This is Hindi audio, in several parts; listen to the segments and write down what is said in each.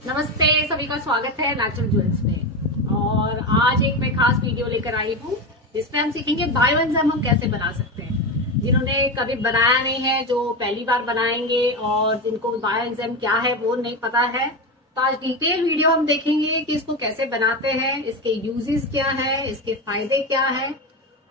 नमस्ते, सभी का स्वागत है नेचुरल ज्वेल्स में। और आज एक मैं खास वीडियो लेकर आई हूँ जिसमें हम सीखेंगे बायो एंजाइम हम कैसे बना सकते हैं। जिन्होंने कभी बनाया नहीं है, जो पहली बार बनाएंगे और जिनको बायो एंजाइम क्या है वो नहीं पता है, तो आज डिटेल वीडियो हम देखेंगे कि इसको कैसे बनाते हैं, इसके यूजेस क्या है, इसके फायदे क्या है।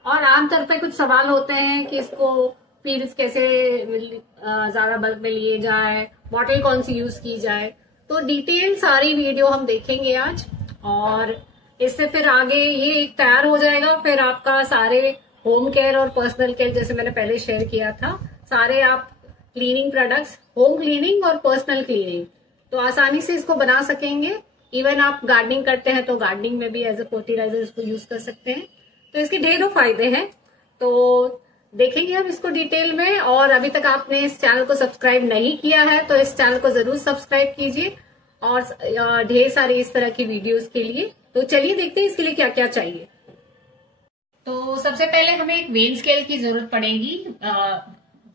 और आमतौर पर कुछ सवाल होते हैं कि इसको पील्स कैसे ज्यादा बल्क में लिए जाए, बॉटल कौन सी यूज की जाए। तो डिटेल सारी वीडियो हम देखेंगे आज, और इससे फिर आगे ये एक तैयार हो जाएगा। फिर आपका सारे होम केयर और पर्सनल केयर, जैसे मैंने पहले शेयर किया था, सारे आप क्लीनिंग प्रोडक्ट्स, होम क्लीनिंग और पर्सनल क्लीनिंग, तो आसानी से इसको बना सकेंगे। इवन आप गार्डनिंग करते हैं तो गार्डनिंग में भी एज ए फर्टिलाइजर इसको यूज कर सकते हैं। तो इसके ढेरों फायदे हैं, तो देखेंगे हम इसको डिटेल में। और अभी तक आपने इस चैनल को सब्सक्राइब नहीं किया है तो इस चैनल को जरूर सब्सक्राइब कीजिए, और ढेर सारी इस तरह की वीडियोस के लिए। तो चलिए देखते हैं इसके लिए क्या क्या चाहिए। तो सबसे पहले हमें एक वेन स्केल की जरूरत पड़ेगी।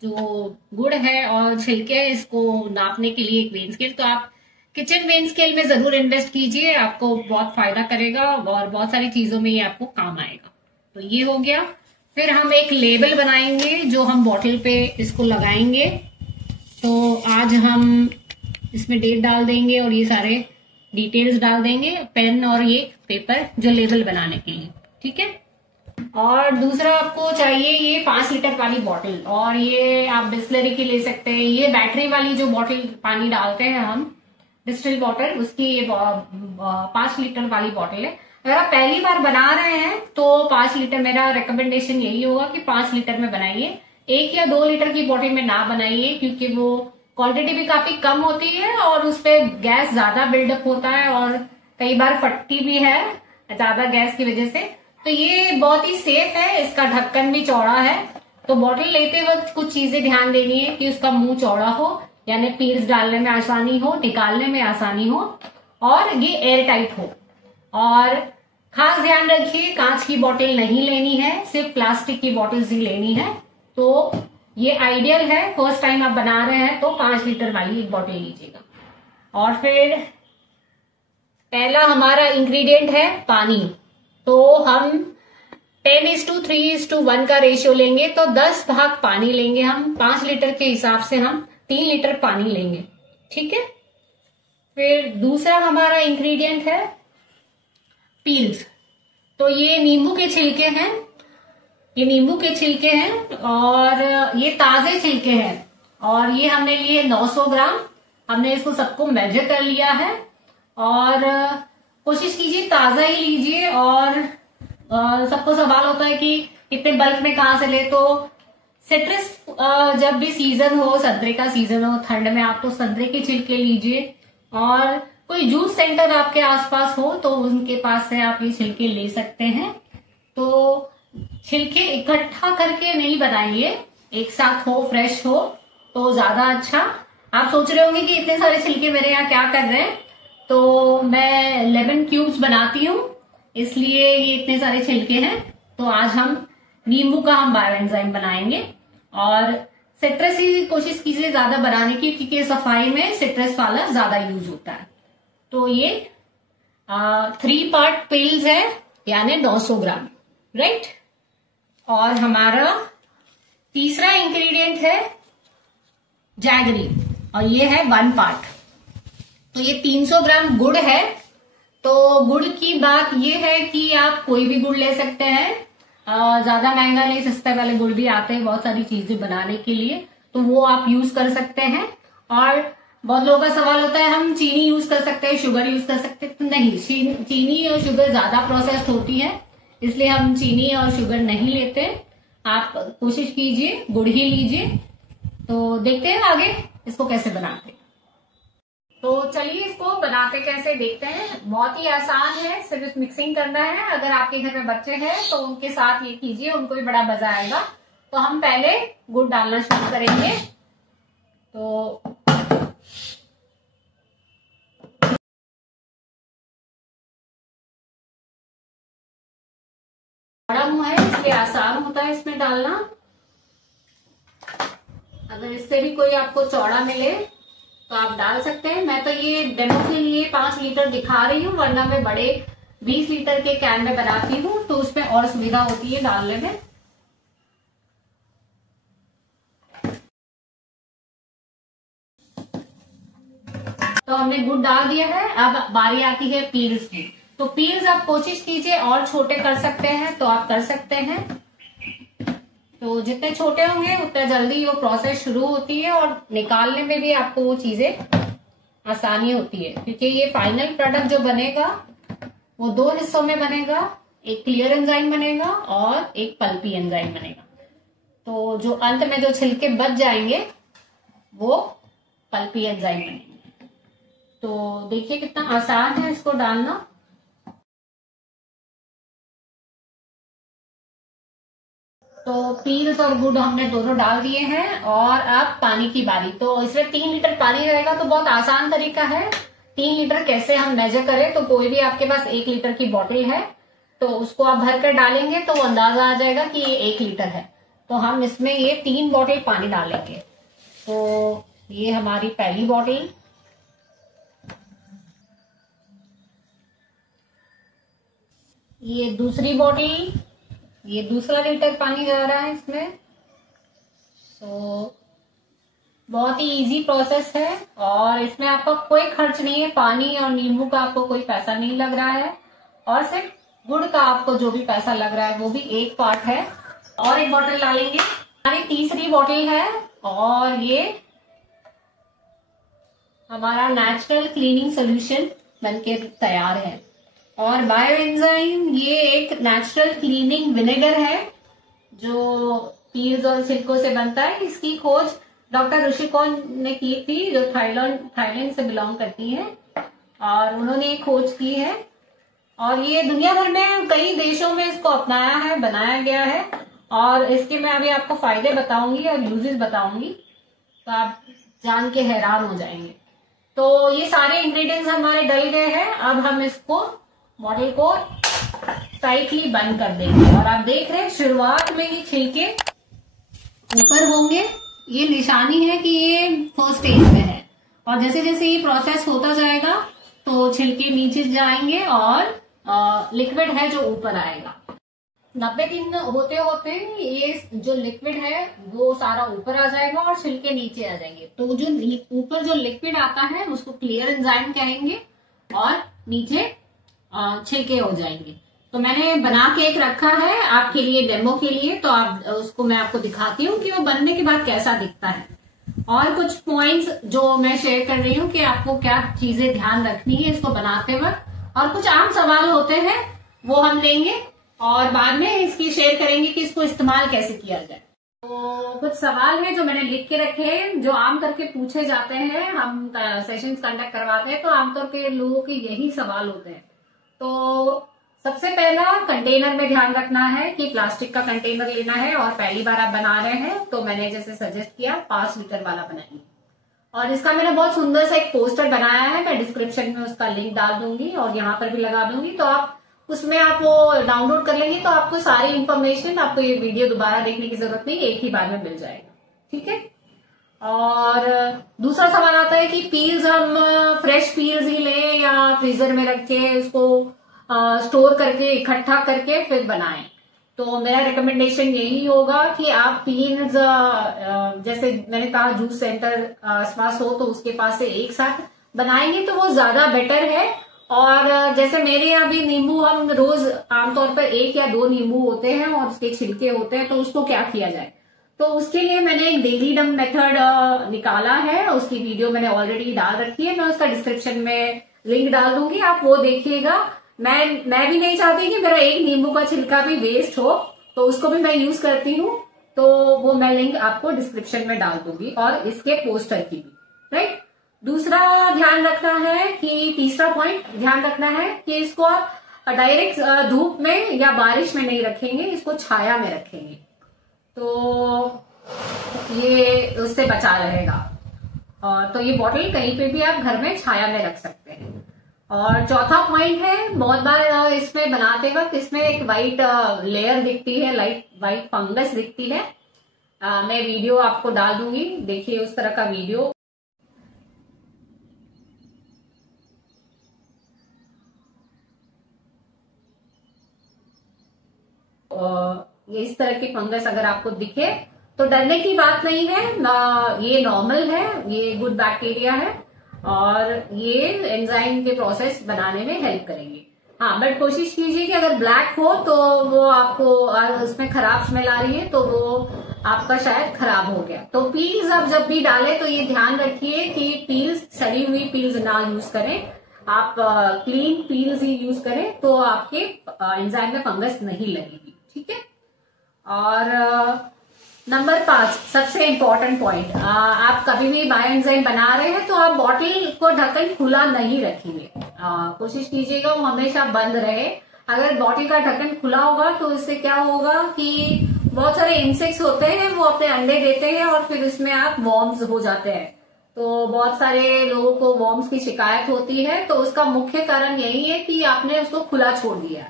जो गुड़ है और छिलके हैं, इसको नापने के लिए एक वेन स्केल। तो आप किचन वेन स्केल में जरूर इन्वेस्ट कीजिए, आपको बहुत फायदा करेगा और बहुत सारी चीजों में ये आपको काम आएगा। तो ये हो गया। फिर हम एक लेबल बनाएंगे जो हम बॉटल पे इसको लगाएंगे। तो आज हम इसमें डेट डाल देंगे और ये सारे डिटेल्स डाल देंगे, पेन और ये पेपर जो लेबल बनाने के लिए, ठीक है। और दूसरा आपको चाहिए ये 5 लीटर वाली बॉटल, और ये आप बिस्लरी की ले सकते हैं। ये बैटरी वाली जो बॉटल पानी डालते हैं हम, डिस्टिल वाटर, उसकी ये 5 लीटर वाली बॉटल है। अगर आप पहली बार बना रहे हैं तो 5 लीटर, मेरा रिकमेंडेशन यही होगा कि 5 लीटर में बनाइए। 1 या 2 लीटर की बॉटल में ना बनाइए, क्योंकि वो क्वांटिटी भी काफी कम होती है और उसपे गैस ज्यादा बिल्डअप होता है और कई बार फटती भी है ज्यादा गैस की वजह से। तो ये बहुत ही सेफ है, इसका ढक्कन भी चौड़ा है। तो बॉटल लेते वक्त कुछ चीजें ध्यान देनी है कि उसका मुंह चौड़ा हो, यानी पील्स डालने में आसानी हो, निकालने में आसानी हो, और ये एयर टाइट हो। और खास ध्यान रखिए, कांच की बोतल नहीं लेनी है, सिर्फ प्लास्टिक की बोतल्स ही लेनी है। तो ये आइडियल है, फर्स्ट टाइम आप बना रहे हैं तो 5 लीटर वाली एक बोतल लीजिएगा। और फिर पहला हमारा इंग्रेडिएंट है पानी। तो हम 10:3:1 का रेशियो लेंगे, तो 10 भाग पानी लेंगे हम। 5 लीटर के हिसाब से हम 3 लीटर पानी लेंगे, ठीक है। फिर दूसरा हमारा इंग्रेडिएंट है पील्स। तो ये नींबू के छिलके हैं, ये नींबू के छिलके हैं और ये ताजे छिलके हैं। और ये हमने लिए 900 ग्राम। हमने इसको सबको मेजर कर लिया है, और कोशिश कीजिए ताजा ही लीजिए। और सबको सवाल होता है कि इतने बल्क में कहाँ से ले, तो सिट्रस जब भी सीजन हो, संतरे का सीजन हो ठंड में, आप तो संतरे के छिलके लीजिए। और कोई जूस सेंटर आपके आसपास हो तो उनके पास से आप ये छिलके ले सकते हैं। तो छिलके इकट्ठा करके नहीं बनाइए, एक साथ हो, फ्रेश हो तो ज्यादा अच्छा। आप सोच रहे होंगे कि इतने सारे छिलके मेरे यहाँ क्या कर रहे हैं, तो मैं लेमन क्यूब्स बनाती हूँ, इसलिए ये इतने सारे छिलके हैं। तो आज हम नींबू का हम बायो एंजाइम बनाएंगे, और सिट्रस ही कोशिश कीजिए ज्यादा बनाने की, क्योंकि सफाई में सिट्रस वाला ज्यादा यूज होता है। तो ये 3 पार्ट पिल्स है, यानी 900 ग्राम, राइट। और हमारा तीसरा इंग्रेडिएंट है जैगरी, और ये है 1 पार्ट। तो ये 300 ग्राम गुड़ है। तो गुड़ की बात ये है कि आप कोई भी गुड़ ले सकते हैं, ज्यादा महंगा नहीं, सस्ते वाले गुड़ भी आते हैं बहुत सारी चीजें बनाने के लिए, तो वो आप यूज कर सकते हैं। और बहुत लोगों का सवाल होता है हम चीनी यूज कर सकते हैं, शुगर यूज कर सकते हैं, तो नहीं, चीनी और शुगर ज्यादा प्रोसेस्ड होती है, इसलिए हम चीनी और शुगर नहीं लेते। आप कोशिश कीजिए गुड़ ही लीजिए। तो देखते हैं आगे इसको कैसे बनाते हैं। तो चलिए इसको बनाते कैसे देखते हैं। बहुत ही आसान है, सिर्फ मिक्सिंग करना है। अगर आपके घर में बच्चे हैं तो उनके साथ ये कीजिए, उनको भी बड़ा मजा आएगा। तो हम पहले गुड़ डालना शुरू करेंगे। तो बड़ा मुंह है इसलिए आसान होता है इसमें डालना। अगर इससे भी कोई आपको चौड़ा मिले तो आप डाल सकते हैं। मैं तो ये डेमो के लिए 5 लीटर दिखा रही हूँ, वरना मैं बड़े 20 लीटर के कैन में बनाती हूँ तो उसमें और सुविधा होती है डालने में। तो हमने गुड़ डाल दिया है। अब बारी आती है पील्स की। तो पील्स आप कोशिश कीजिए और छोटे कर सकते हैं तो आप कर सकते हैं। तो जितने छोटे होंगे उतना जल्दी वो प्रोसेस शुरू होती है और निकालने में भी आपको वो चीजें आसानी होती है, क्योंकि ये फाइनल प्रोडक्ट जो बनेगा वो 2 हिस्सों में बनेगा। एक क्लियर एंजाइम बनेगा और एक पल्पी एंजाइम बनेगा। तो जो अंत में जो छिलके बच जाएंगे वो पल्पी एंजाइम बनेंगे। तो देखिए कितना आसान है इसको डालना। तो पील्स और गुड़ हमने दोनों डाल दिए हैं और अब पानी की बारी। तो इसमें 3 लीटर पानी रहेगा। तो बहुत आसान तरीका है 3 लीटर कैसे हम मेजर करें। तो कोई भी आपके पास 1 लीटर की बोतल है तो उसको आप भर कर डालेंगे तो अंदाजा आ जाएगा कि ये 1 लीटर है। तो हम इसमें ये 3 बोतल पानी डालेंगे। तो ये हमारी पहली बोतल, ये दूसरी बोतल, ये दूसरा लीटर पानी जा रहा है इसमें। तो बहुत ही इजी प्रोसेस है और इसमें आपका कोई खर्च नहीं है। पानी और नींबू का आपको कोई पैसा नहीं लग रहा है और सिर्फ गुड़ का आपको जो भी पैसा लग रहा है वो भी 1 पार्ट है। और एक बोतल डालेंगे, हमारी तीसरी बोतल है और ये हमारा नेचुरल क्लीनिंग सोल्यूशन बनके तैयार है। और बायो एंजाइम ये एक नेचुरल क्लीनिंग विनेगर है जो पील्स और छिलकों से बनता है। इसकी खोज डॉक्टर ऋषिकोन ने की थी, जो थाईलैंड से बिलोंग करती है और उन्होंने ये खोज की है। और ये दुनिया भर में कई देशों में इसको अपनाया है, बनाया गया है। और इसके मैं अभी आपको फायदे बताऊंगी और यूजेस बताऊंगी तो आप जान के हैरान हो जाएंगे। तो ये सारे इंग्रेडिएंट्स हमारे डल गए हैं। अब हम इसको मॉडल को टाइटली बंद कर देंगे। और आप देख रहे हैं शुरुआत में ये छिलके ऊपर होंगे, ये निशानी है कि ये फर्स्ट स्टेज में है। और जैसे जैसे ये प्रोसेस होता जाएगा तो छिलके नीचे जाएंगे और लिक्विड है जो ऊपर आएगा। 90 दिन होते होते ये जो लिक्विड है वो सारा ऊपर आ जाएगा और छिलके नीचे आ जाएंगे। तो जो ऊपर जो लिक्विड आता है उसको क्लियर एंजाइम कहेंगे और नीचे छिलके हो जाएंगे। तो मैंने बना के एक रखा है आपके लिए डेमो के लिए। तो आप उसको मैं आपको दिखाती हूँ कि वो बनने के बाद कैसा दिखता है। और कुछ पॉइंट्स जो मैं शेयर कर रही हूँ कि आपको क्या चीजें ध्यान रखनी है इसको बनाते वक्त। और कुछ आम सवाल होते हैं वो हम लेंगे और बाद में इसकी शेयर करेंगे कि इसको इस्तेमाल कैसे किया जाए। तो कुछ सवाल है जो मैंने लिख के रखे हैं जो आम करके पूछे जाते हैं। हम सेशंस कंडक्ट करवाते हैं तो आमतौर के लोगों के यही सवाल होते हैं। तो सबसे पहला कंटेनर में ध्यान रखना है कि प्लास्टिक का कंटेनर लेना है। और पहली बार आप बना रहे हैं तो मैंने जैसे सजेस्ट किया 5 लीटर वाला बनाइए। और इसका मैंने बहुत सुंदर सा एक पोस्टर बनाया है, मैं डिस्क्रिप्शन में उसका लिंक डाल दूंगी और यहाँ पर भी लगा दूंगी। तो आप उसमें आप वो डाउनलोड कर लेंगे तो आपको सारी इंफॉर्मेशन, आपको ये वीडियो दोबारा देखने की जरूरत नहीं, एक ही बार में मिल जाएगा। ठीक है। और दूसरा सवाल आता है कि पील्स हम फ्रेश पील्स ही लें या फ्रीजर में रख के उसको स्टोर करके इकट्ठा करके फिर बनाएं। तो मेरा रिकमेंडेशन यही होगा कि आप पील्स जैसे मैंने कहा जूस सेंटर आसपास हो तो उसके पास से एक साथ बनाएंगे तो वो ज्यादा बेटर है। और जैसे मेरे यहाँ भी नींबू हम रोज आमतौर पर 1 या 2 नींबू होते हैं और उसके छिलके होते हैं। तो उसको क्या किया जाए, तो उसके लिए मैंने एक डेली डंप मेथड निकाला है। उसकी वीडियो मैंने ऑलरेडी डाल रखी है, मैं उसका डिस्क्रिप्शन में लिंक डाल दूंगी, आप वो देखिएगा। मैं भी नहीं चाहती कि मेरा एक नींबू का छिलका भी वेस्ट हो, तो उसको भी मैं यूज करती हूँ। तो वो मैं लिंक आपको डिस्क्रिप्शन में डाल दूंगी और इसके पोस्टर की भी। राइट। दूसरा ध्यान रखना है कि तीसरा पॉइंट ध्यान रखना है कि इसको आप डायरेक्ट धूप में या बारिश में नहीं रखेंगे, इसको छाया में रखेंगे तो ये उससे बचा रहेगा। और तो ये बॉटल कहीं पे भी आप घर में छाया में रख सकते हैं। और चौथा पॉइंट है, बहुत बार इसमें बनाते वक्त इसमें एक वाइट लेयर दिखती है, वाइट फंगस दिखती है। मैं वीडियो आपको डाल दूंगी, देखिए उस तरह का वीडियो। इस तरह की फंगस अगर आपको दिखे तो डरने की बात नहीं है, ये नॉर्मल है, ये गुड बैक्टीरिया है और ये एंजाइम के प्रोसेस बनाने में हेल्प करेंगे। हाँ, बट कोशिश कीजिए कि अगर ब्लैक हो तो वो आपको उसमें खराब स्मेल आ रही है तो वो आपका शायद खराब हो गया। तो पील्स आप जब भी डालें तो ये ध्यान रखिए कि पील्स, सड़ी हुई पील्स ना यूज करें, आप क्लीन पील्स ही यूज करें तो आपके एंजाइम में फंगस नहीं लगेगी। ठीक है। और नंबर 5 सबसे इंपॉर्टेंट पॉइंट, आप कभी भी बायोएंजाइम बना रहे हैं तो आप बॉटल को ढक्कन खुला नहीं रखेंगे। कोशिश कीजिएगा वो हमेशा बंद रहे। अगर बॉटल का ढक्कन खुला होगा तो इससे क्या होगा कि बहुत सारे इंसेक्ट्स होते हैं, वो अपने अंडे देते हैं और फिर उसमें आप वॉर्म्स हो जाते हैं। तो बहुत सारे लोगों को वॉर्म्स की शिकायत होती है, तो उसका मुख्य कारण यही है कि आपने उसको खुला छोड़ दिया।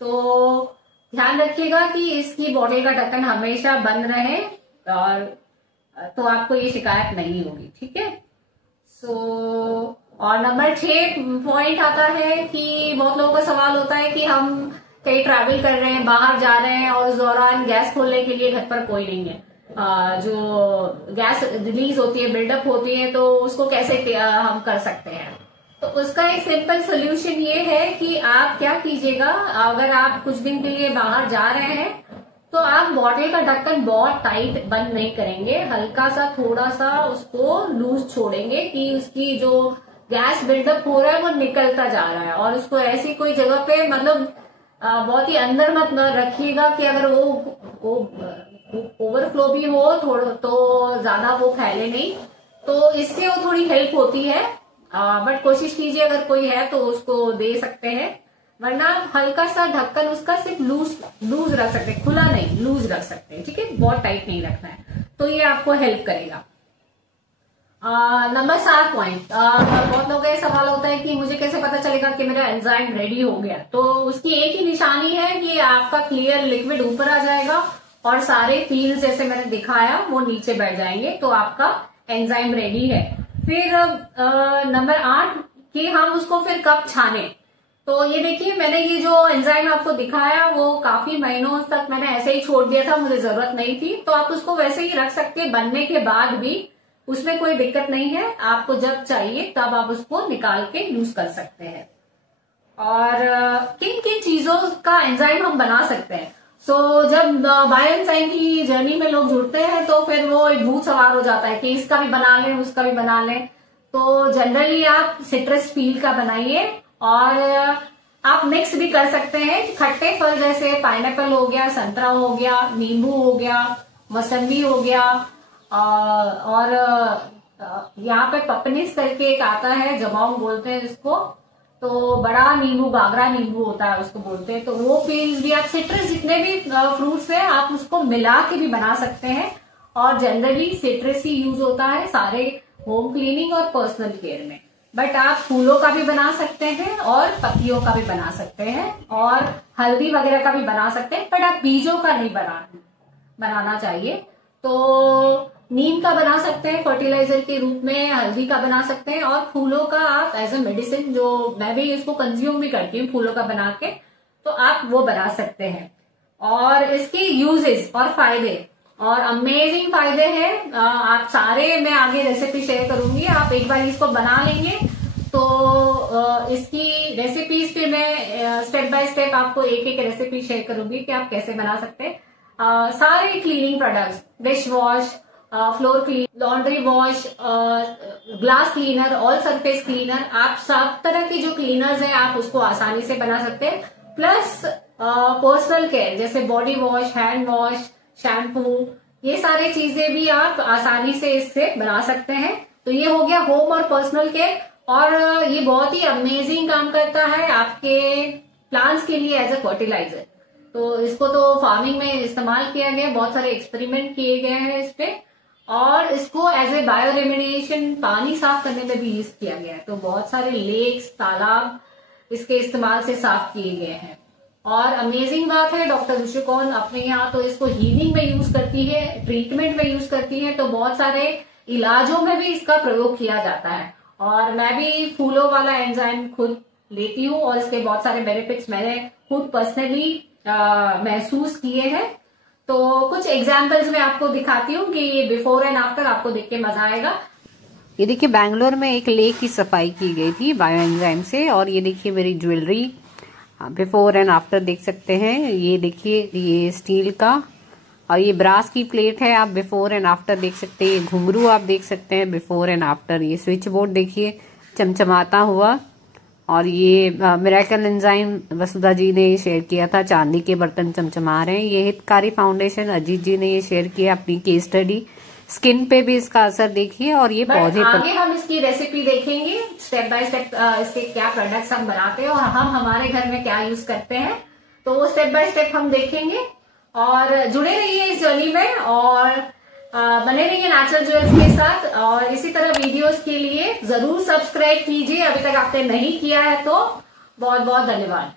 तो ध्यान रखिएगा कि इसकी बॉटल का ढक्कन हमेशा बंद रहे और तो आपको ये शिकायत नहीं होगी। ठीक है। और नंबर 6 पॉइंट आता है कि बहुत लोगों का सवाल होता है कि हम कहीं ट्रैवल कर रहे हैं, बाहर जा रहे हैं और उस दौरान गैस खोलने के लिए घर पर कोई नहीं है, जो गैस रिलीज होती है, बिल्डअप होती है, तो उसको कैसे हम कर सकते हैं। तो उसका एक सिंपल सोल्यूशन ये है कि आप क्या कीजिएगा, अगर आप कुछ दिन के लिए बाहर जा रहे हैं तो आप बॉटल का ढक्कन बहुत टाइट बंद नहीं करेंगे, हल्का सा थोड़ा सा उसको लूज छोड़ेंगे कि उसकी जो गैस बिल्डअप हो रहा है वो निकलता जा रहा है। और उसको ऐसी कोई जगह पे मतलब बहुत ही अंदर मत रखिएगा कि अगर वो ओवरफ्लो भी हो थोड़ा तो ज्यादा वो फैले नहीं, तो इससे वो थोड़ी हेल्प होती है। बट कोशिश कीजिए अगर कोई है तो उसको दे सकते हैं, वरना हल्का सा ढक्कन उसका सिर्फ लूज रख सकते हैं, खुला नहीं, लूज रख सकते हैं। ठीक है, बहुत टाइट नहीं रखना है, तो ये आपको हेल्प करेगा। नंबर 7 पॉइंट, बहुत लोगों का ये सवाल होता है कि मुझे कैसे पता चलेगा कि मेरा एंजाइम रेडी हो गया। तो उसकी एक ही निशानी है कि आपका क्लियर लिक्विड ऊपर आ जाएगा और सारे पील्स जैसे मैंने दिखाया वो नीचे बैठ जाएंगे, तो आपका एंजाइम रेडी है। फिर नंबर 8 कि हम उसको फिर कब छाने। तो ये देखिए, मैंने ये जो एंजाइम आपको दिखाया वो काफी महीनों तक मैंने ऐसे ही छोड़ दिया था, मुझे जरूरत नहीं थी। तो आप उसको वैसे ही रख सकते हैं, बनने के बाद भी उसमें कोई दिक्कत नहीं है। आपको जब चाहिए तब आप उसको निकाल के यूज कर सकते हैं। और किन किन चीजों का एंजाइम हम बना सकते हैं। जब बायोएंजाइम की जर्नी में लोग जुड़ते हैं तो फिर वो एक भूत सवार हो जाता है कि इसका भी बना लें, उसका भी बना लें। तो जनरली आप सिट्रस पील का बनाइए और आप मिक्स भी कर सकते हैं। खट्टे फल जैसे पाइनएप्पल हो गया, संतरा हो गया, नींबू हो गया, मौसम्बी हो गया, और यहाँ पे पपनिस करके एक आता है, जमाऊ बोलते हैं इसको, तो बड़ा नींबू, गागरा नींबू होता है उसको बोलते हैं। तो वो पील्स भी आप सिट्रस जितने भी फ्रूट्स हैं आप उसको मिला के भी बना सकते हैं। और जनरली सिट्रस ही यूज होता है सारे होम क्लीनिंग और पर्सनल केयर में। बट आप फूलों का भी बना सकते हैं और पत्तियों का भी बना सकते हैं और हल्दी वगैरह का भी बना सकते हैं, बट आप बीजों का नहीं बनाना चाहिए। तो नीम का बना सकते हैं फर्टिलाइजर के रूप में, हल्दी का बना सकते हैं, और फूलों का आप एज ए मेडिसिन, जो मैं भी इसको कंज्यूम भी करती हूँ फूलों का बना के, तो आप वो बना सकते हैं। और इसके यूजेस और फायदे, और अमेजिंग फायदे हैं, आप सारे मैं आगे रेसिपी शेयर करूंगी। आप एक बार इसको बना लेंगे तो इसकी रेसिपीज पे मैं स्टेप बाय स्टेप आपको एक एक रेसिपी शेयर करूंगी कि आप कैसे बना सकते हैं। सारे cleaning products, dish wash, floor clean, laundry wash, glass cleaner, all surface cleaner, आप सब तरह की जो क्लीनर्स हैं आप उसको आसानी से बना सकते हैं। प्लस पर्सनल केयर जैसे body wash, hand wash, shampoo, ये सारी चीजें भी आप आसानी से इससे बना सकते हैं। तो ये हो गया होम और पर्सनल केयर, और ये बहुत ही अमेजिंग काम करता है आपके प्लांट्स के लिए एज ए फर्टिलाइजर। तो इसको तो फार्मिंग में इस्तेमाल किया गया, बहुत सारे एक्सपेरिमेंट किए गए हैं इस पे, और इसको एज ए बायो रेमिनेशन पानी साफ करने में भी यूज किया गया है। तो बहुत सारे लेक्स, तालाब इसके इस्तेमाल से साफ किए गए हैं। और अमेजिंग बात है, डॉक्टर दृष्टिकोण अपने यहाँ तो इसको हीलिंग में यूज करती है, ट्रीटमेंट में यूज करती है, तो बहुत सारे इलाजों में भी इसका प्रयोग किया जाता है। और मैं भी फूलों वाला एंजाइम खुद लेती हूँ और इसके बहुत सारे बेनिफिट्स मैंने खुद पर्सनली महसूस किए हैं। तो कुछ एग्जाम्पल्स मैं आपको दिखाती हूँ कि ये बिफोर एंड आफ्टर आपको देख के मजा आएगा। ये देखिए बैंगलोर में एक लेक की सफाई की गई थी बायो एंजाइम से, और ये देखिए मेरी ज्वेलरी बिफोर एंड आफ्टर देख सकते हैं। ये देखिए ये स्टील का, और ये ब्रास की प्लेट है, आप बिफोर एंड आफ्टर देख सकते हैं। ये घुंघरू आप देख सकते हैं बिफोर एंड आफ्टर। ये स्विच बोर्ड देखिए चमचमाता हुआ, और ये मिरेकल एंजाइम वसुधा जी ने शेयर किया था, चांदी के बर्तन चमचमा रहे हैं। ये हितकारी फाउंडेशन अजीत जी ने ये शेयर किया अपनी केस स्टडी, स्किन पे भी इसका असर देखिए। और ये पौधे पर आगे हम इसकी रेसिपी देखेंगे स्टेप बाय स्टेप, इसके क्या प्रोडक्ट्स हम बनाते हैं और हम हमारे घर में क्या यूज करते हैं, तो वो स्टेप बाय स्टेप हम देखेंगे। और जुड़े रहिए इस जर्नी में, और बने रहिए नेचुरल ज्वेल्स के साथ। और इसी तरह वीडियोस के लिए जरूर सब्सक्राइब कीजिए, अभी तक आपने नहीं किया है तो। बहुत बहुत धन्यवाद।